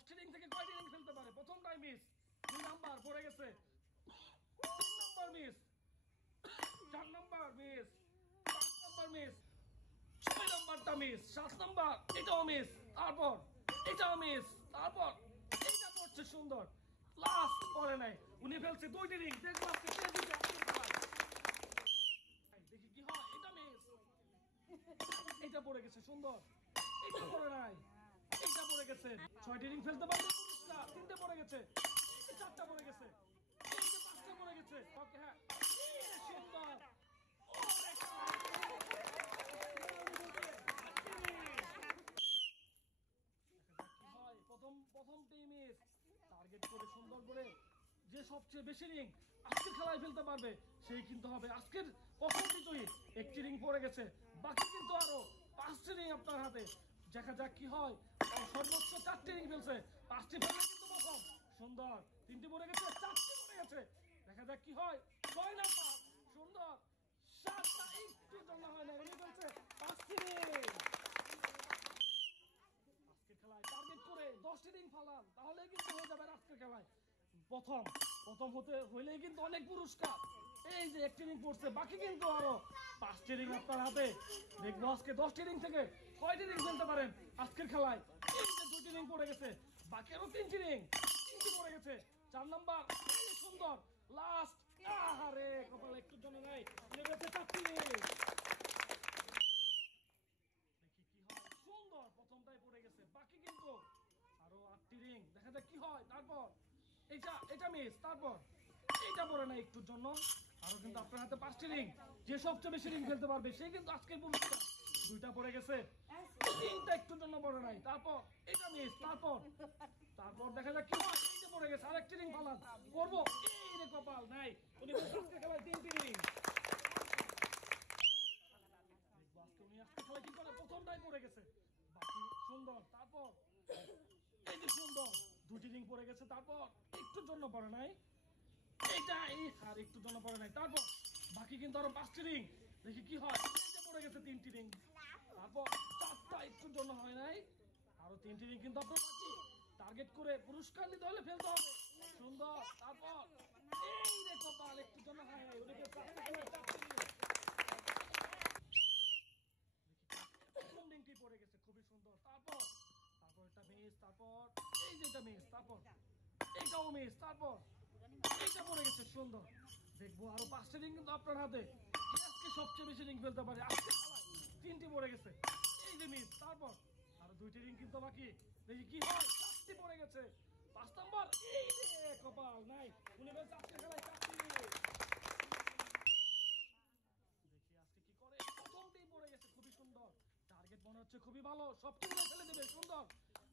10টি রিং থেকে কয়টি রিং ফেলতে পারে? প্রথমটাই মিস, 2 নাম্বার পড়ে গেছে, 3 number miss, 4 number miss, 5 number miss, 6 নাম্বারটা মিস, 7 নাম্বার এটাও মিস, তারপর এটাও মিস, তারপর এটা পড়ছে সুন্দর, লাস্ট পড়ে নাই, উনি ফেলছে 2টি রিং। দেখবো আজকে কে জিতে। দেখি কি হয়, এটা মিস, এটা পড়ে গেছে সুন্দর, এটা পড়ে নাই, এটা পড়ে গেছে। 6টি রিং ফেলতে পারবে পুরস্কার, 3টে পড়ে গেছে, 4টা পড়ে গেছে, 5টা পড়ে গেছে। ওকে হ্যাঁ, সুন্দর। প্রথম টিমিস টার্গেট করে সুন্দর করে যে সবচেয়ে বেশি রিং আজকের খেলায় ফেলতে পারবে সেই কিন্তু হবে আজকের প্রথম বিজয়ী। 1টি রিং পড়ে গেছে, বাকি কিন্তু আরো 5টি রিং আপনার হাতে। দেখা যাক কি হয়। সর্বোচ্চ 4টি রিং ফেলছে, 5টি ফেললে কিন্তু প্রথম। সুন্দর, 3টি পড়ে গেছে, 4টি পড়ে গেছে। দেখা যাক কি হয়। 6 নাম্বার সুন্দর, 7টা একটু জমা হয় না, উনি ফেলছে 5টি রিং। আজকের খেলায় টার্গেট করে 10টি রিং ফালান, তাহলেই কিন্তু হয়ে যাবে আজকের খেলায় প্রথম হতে হইলেই কিন্তু অনেক পুরস্কার। এই যে 1টি রিং পড়ছে, বাকি কিন্তু আরো 5টি রিং আপনার হাতে। দেখবো আজকে 10টি রিং থেকে কয়টি রিং ফেলতে পারেন আজকের খেলায়। এই যে 2টি রিং পড়ে গেছে, বাকি আরো 3টি রিং, 3টি পড়ে গেছে। 4 নাম্বার সুন্দর, লাস্ট। আহারে কপাল একটু জন্য নাই, লেগেছে 4টি রিং। দেখি কি হয়। সুন্দর, প্রথমটাই পড়ে গেছে, বাকি কিন্তু আরো 8টি রিং। দেখা যাক কি হয়। তারপর এটা মিস, তারপর এটা পড়ে না একটুর জন্য। আরো কিন্তু আপনার হাতে 5টি রিং। যে সবচেয়ে বেশি রিং খেলতে পারবে সেই কিন্তু আজকের পুরস্কার। 2টা পড়ে গেছে, 3টা একটুর জন্য পড়ে নাই। তারপর এটা মিস, তারপর দেখা যাক কি হয়। এই যে পড়ে গেছে, আরেকটি রিং ফালান করবো। এই রে কপাল নাই, উনি আজকে খেলায় 3টি রিং। উনি আজকে খেলায় কি করে, প্রথমটাই পড়ে গেছে, বাকি সুন্দর। তারপর এই যে সুন্দর, 2টি রিং পড়ে গেছে, তারপর একটুর জন্য পড়ে নাই, এইটা এই আর একটুর জন্য পড়ে নাই। তারপর বাকি কিন্তু আরো 5টি রিং। দেখি কি হয়। এই যে পড়ে গেছে 3টি রিং, তারপর 4টা একটুর জন্য হয় নাই, আরো 3টি রিং কিন্তু আপনার বাকি। টার্গেট করে পুরস্কার নিতে হলে ফেলতে হবে। সুন্দর, তারপর এই রে কপাল একটুর জন্য হয় নাই, ওদিকে 4টি রিং। প্রথম রিংটি পড়ে গেছে, খুবই সুন্দর। তারপর এটা মিস, তারপর এই যে এটা মিস, তারপর এটাও মিস, তারপর এইটা পড়ে গেছে সুন্দর। দেখবো আরো 5টি রিং কিন্তু আপনার হাতে। আজকে সবচেয়ে বেশি রিং ফেলতে পারে আজকে খেলায়। 3টি পড়ে গেছে, এই যে মিস, তারপর আরো 2টি রিং কিন্তু বাকি। দেখি কি হয়। 4টি পড়ে গেছে, 5 নাম্বার। এই রে কপাল নাই, উনি বলছে আজকে খেলায় 4টি রিং। দেখি আজকে কি করে। প্রথমটাই পড়ে গেছে, খুবই সুন্দর। টার্গেট মনে হচ্ছে খুবই ভালো, সবকিছু ফেলে দেবে সুন্দর।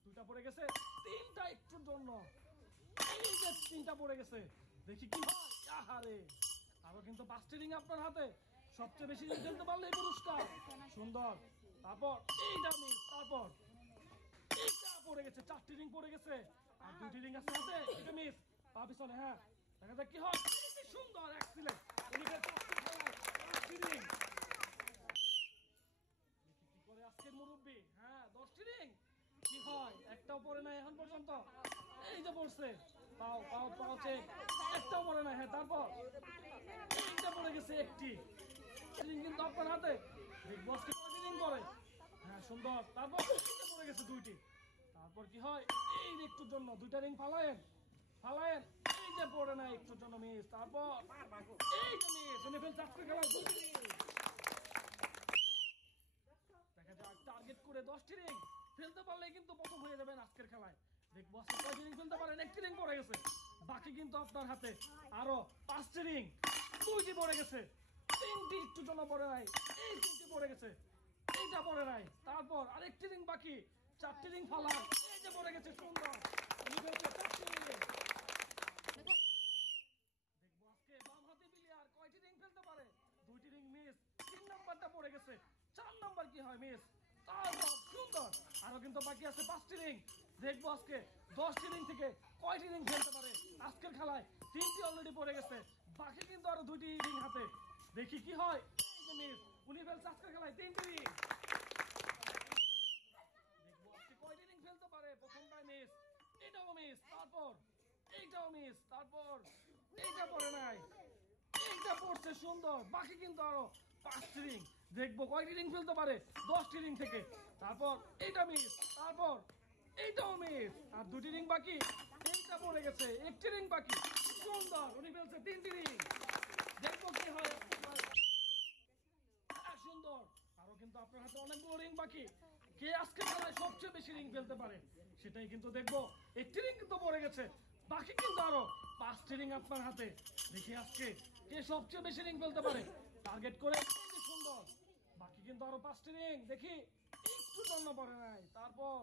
2টা পড়ে গেছে, 3টা একটুর জন্য। এই যে 3টা পড়ে গেছে, দেখি কি হয়। আহারে আরো কিন্তু 5টি রিং আপনার হাতে। সবচেয়ে বেশি রিং খেলতে পারলে পুরস্কার। সুন্দর, তারপর এইটা মিস, তারপর এইটা পড়ে গেছে, 4টি রিং পড়ে গেছে, আর 2টি রিং আছে হাতে। এটা মিস, পা পিছনে। হ্যাঁ, দেখা যাক কি হয়। সুন্দর, এক্সিলেন্ট। কি করে আজকের মুরব্বি। হ্যাঁ, 10টি রিং কি হয়, একটাও পড়ে নাই এখন পর্যন্ত। এই যে পড়ছে, পাও চেক, একটাও পড়ে নাই। হ্যাঁ, তারপর এইটা পড়ে গেছে, 1টি রিং কিন্তু আপনার হাতে। দেখবো আজকে কয়টি রিং পড়ে। হ্যাঁ, সুন্দর। তারপর এইটা পড়ে গেছে 2টি। তারপর কি হয়, এই একটুর জন্য 2টা রিং ফালায়েন। এই যে পড়ে নাই একটুর জন্য মিস, তারপর এই যে মিস, উনি ফেলছে আজকে খেলায় 2টি রিং। দেখা যাক, টার্গেট করে 10টি রিং ফেলতে পারলে কিন্তু প্রথম হয়ে যাবেন আজকের খেলায়। দেখবো আজকে কয়টি রিং ফেলতে পারেন। 1টি রিং পড়ে গেছে, বাকি কিন্তু আপনার হাতে আরো 5টি রিং। 2টি পড়ে গেছে, 3টি একটু জন্য পড়ে নাই, এই 3টি পড়ে গেছে, এইটা পড়ে নাই। তারপর আরেকটি রিং বাকি, 4টি রিং ফালান। এই যে পড়ে গেছে, সুন্দর। দেখবো আজকে বাম হাতে প্লেয়ার কয়টি রিং ফেলতে পারে। 2টি রিং মিস, 3 নাম্বারটা পড়ে গেছে, 4 নাম্বার কি হয়, মিস। তারপর সুন্দর, আরো কিন্তু বাকি আছে 5টি রিং। দেখবো আজকে 10টি রিং থেকে কয়টি রিং ফেলতে পারে আজকের খেলায়। 3টি অলরেডি পড়ে গেছে, বাকি কিন্তু আরো 2টি রিং হাতে। দেখি কি হয়। এই যে মিস, উনি ফেলছে আজকের খেলায় 3টি রিং। দেখবো আজকে কয়টি রিং ফেলতে পারে। প্রথমটাই মিস, এটাও মিস, তারপর এইটাও মিস, তারপর এইটা পড়ে নাই, এইটা পড়ছে সুন্দর। বাকি কিন্তু আরো 5টি রিং, দেখবো কয়টি রিং ফেলতে পারে, 10টি রিং থেকে। তারপর এইটা মিস, তারপর এইটাও মিস, আর 2টি রিং বাকি, এইটা পড়ে গেছে, 1টি রিং বাকি। সুন্দর, উনি ফেলছে 3টি রিং, দেখবো কি হয়। সুন্দর, আরো কিন্তু আপনার হাতে অনেকগুলো রিং বাকি। কে আজকে খেলায় সবচেয়ে বেশি রিং ফেলতে পারে সেটাই কিন্তু দেখবো। 1টি রিং কিন্তু পড়ে গেছে, বাকি কিন্তু আরো 5টি রিং আপনার হাতে। দেখি আজকে কে সবচেয়ে বেশি রিং ফেলতে পারে। টার্গেট করে সুন্দর, বাকি কিন্তু আরো 5টি রিং। দেখি একটু জন্য পড়ে নাই, তারপর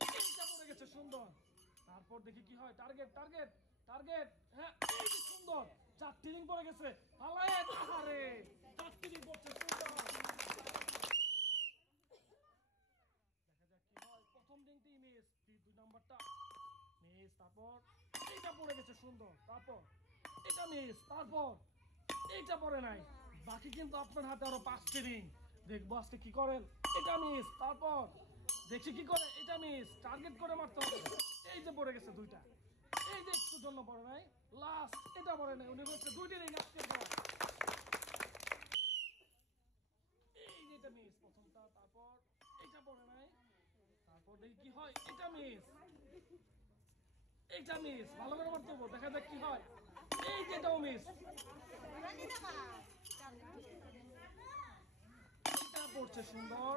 এইটা পড়ে গেছে সুন্দর। তারপর দেখি কি হয়। টার্গেট টার্গেট টার্গেট, হ্যাঁ এই যে সুন্দর, 4টি রিং পড়ে গেছে। ফালায়েন, আরে 4টি রিং পড়ছে সুন্দর। দেখা যাক কি হয়। প্রথম রিংটি মিস, 2 নাম্বারটা মিস, তারপর এইটা পড়ে গেছে সুন্দর, তারপর এটা মিস, তারপর এইটা পড়ে নাই। বাকি কিন্তু আপনার হাতে আরো 5টি রিং, দেখবো আজকে কি করেন। এটা মিস, তারপর দেখি কি করে, এটা মিস, টার্গেট করে মারতে হবে। এই যে পড়ে গেছে 2টা, এই যে একটু জন্য পড়ে নাই, লাস্ট এটা পড়ে নাই। উনি বলছে 2টি রিং আজকে পড়ে। এই যে এটা মিস প্রথমটা, তারপর এটা পড়ে নাই, তারপর দেখি কি হয়। এটা মিস, এটা মিস, ভালো করে মারতে হবে, দেখা যাক কি হয়। এই যে এটাও মিস, এটা পড়ছে সুন্দর,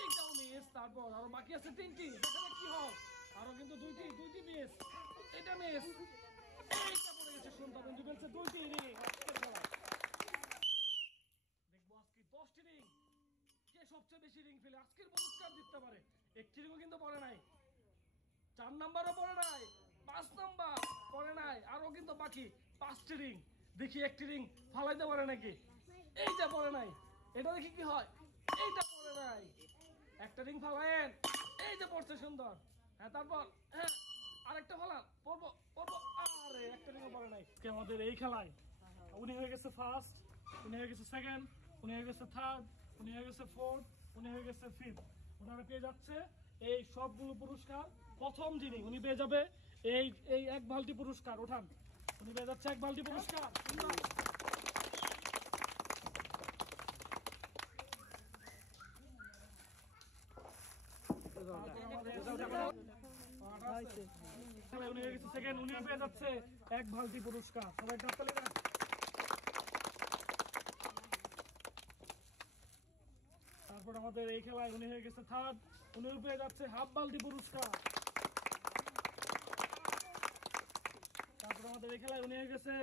এইটাও মিস, তারপর আরো বাকি আছে 3টি, দেখা যাক কি হয়। আরো কিন্তু 2টি মিস, এটা মিস, এইটা পড়ে গেছে সুন্দর। কিন্তু বলছে 2টি রিং আজকের খেলায়। দেখবো আজকে 10টি রিং, কে সবচেয়ে বেশি রিং ফেলে আজকের পুরস্কার জিততে পারে। 1টি রিংও কিন্তু পড়ে নাই, 4 নাম্বারও পড়ে নাই, 5 নাম্বার পড়ে নাই, আরো কিন্তু বাকি 5টি রিং। দেখি 1টি রিং ফালাইতে পারে নাকি। এইটা পড়ে নাই, এটা দেখি কি হয়। এইটা পড়ে নাই, একটা রিং ফালায়েন, এই যে পড়ছে সুন্দর। হ্যাঁ তারপর হ্যাঁ আরেকটা ফালান, পড়বো পড়বো, আরে একটা রিংও পড়ে নাই। আমাদের এই খেলায় উনি হয়ে গেছে ফার্স্ট, উনি হয়ে গেছে সেকেন্ড, উনি হয়ে গেছে থার্ড, উনি হয়ে গেছে ফোর্থ, উনি হয়ে গেছে ফিফথ। ওনারা পেয়ে যাচ্ছে এই সবগুলো পুরস্কার। প্রথম যিনি উনি পেয়ে যাবে এই এই 1 বালতি পুরস্কার। ওঠান, উনি পেয়ে যাচ্ছে 1 বালতি পুরস্কার। উনি হয়ে গেছে সেকেন্ড, উনি পেয়ে যাচ্ছে 1 বালতি পুরস্কার। সবাই কাপ্তালে যান। তারপর আমাদের এই খেলায় উনি হয়ে গেছে থার্ড, উনিও পেয়ে যাচ্ছে হাফ বালতি পুরস্কার। তারপর আমাদের এই খেলায় উনি হয়ে গেছে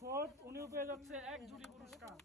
ফোর্থ, উনিও পেয়ে যাচ্ছে 1 জুটি পুরস্কার।